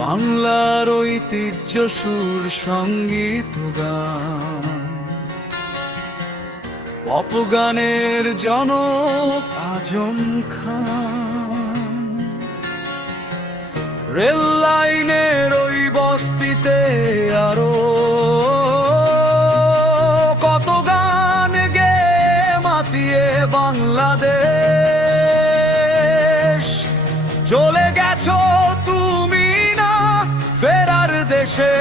বাংলার ঐতিহ্য সুর সঙ্গীত গান, পপ গানের জনক আজম খান। রেল লাইনের ওই বস্তিতে আরো কত গান গে মাতিয়ে বাংলাদেশ। চলে গেছো তুমি না ফেরার দেশে,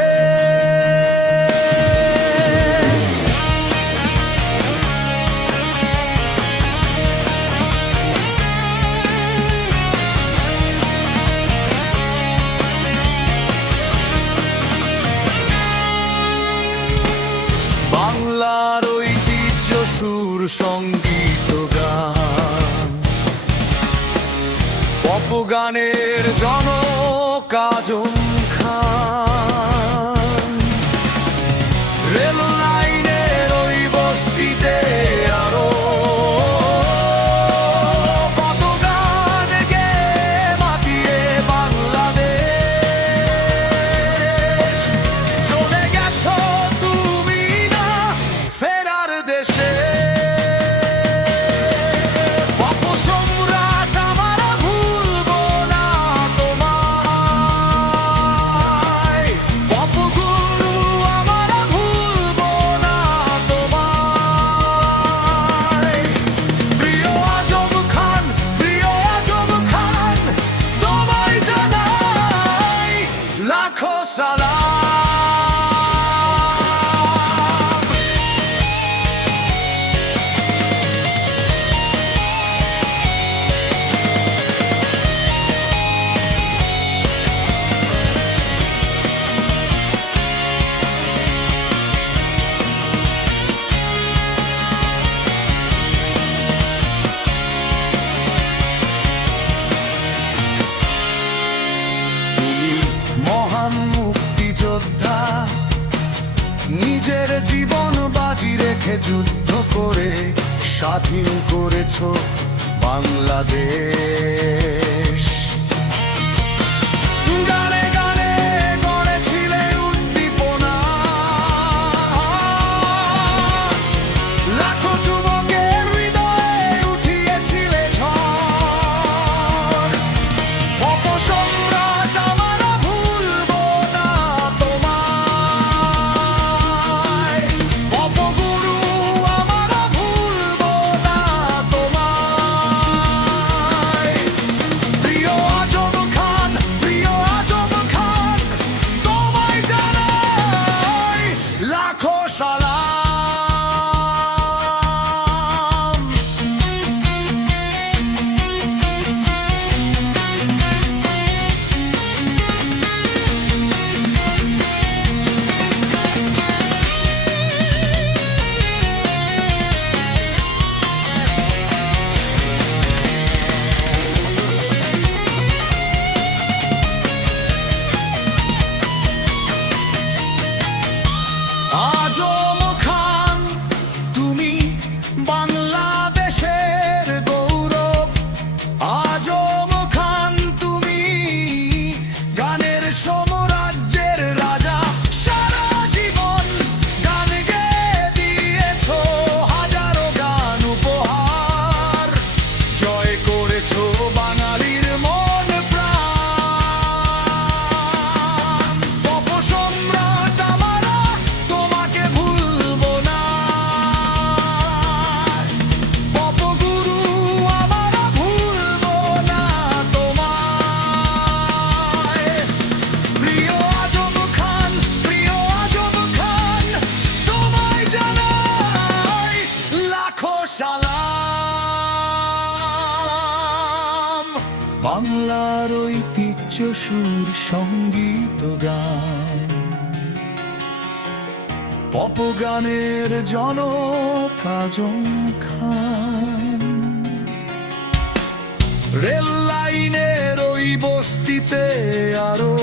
বাংলার ঐতিহ্য সুর সঙ্গীত গান, পপ গানের জনক আজম খান। রেল লাইনের ওই বস্তিতে আরো কত গান গে মাতিয়ে বাংলাদেশ। চলে গেছো তুমি না ফেরার দেশে, পপ সম্রাট আমরা ভুলবো না তোমায়, পপ গুরু আমরা ভুলবো না তোমায়। প্রিয় আজম খান, প্রিয় আজম খান, তোমায় জানাই লাখো সালাম। মহান মুক্তিযোদ্ধা, নিজের জীবন বাজি রেখে যুদ্ধ করে স্বাধীন করেছো বাংলাদেশ। গানে গানে গড়েছিলে উদ্দীপনা, লাখো যুবকের হৃদয়ে উঠিয়েছিলে ঝড়। পপ সম্রাট আমরা ভুলবো না তোমায়, পপ গুরু আমরা ভুলবো না তোমায়। প্রিয় আজম খান, প্রিয় আজম খান, তোমায় জানাই লাখো সালাম। আজম খান তুমি বাংলাদেশের গৌরব, আজম খান তুমি গানের সাম্রাজ্যের রাজা। সারা জীবন গান গেয়ে দিয়েছো হাজারো গান উপহার, জয় করেছো বাঙালির মন প্রাণ। পপ সম্রাট আমরা তোমাকে ভুলবো না, পপ গুরু আমরা ভুলবো না তোমায়। প্রিয় আজম খান, প্রিয় আজম খান, তোমায় জানাই লাখো সালাম। বাংলার ঐতিহ্য সুর সঙ্গীত গান, পপ গানের জনক আজম খান। রেল লাইনের ওই বস্তিতে আরো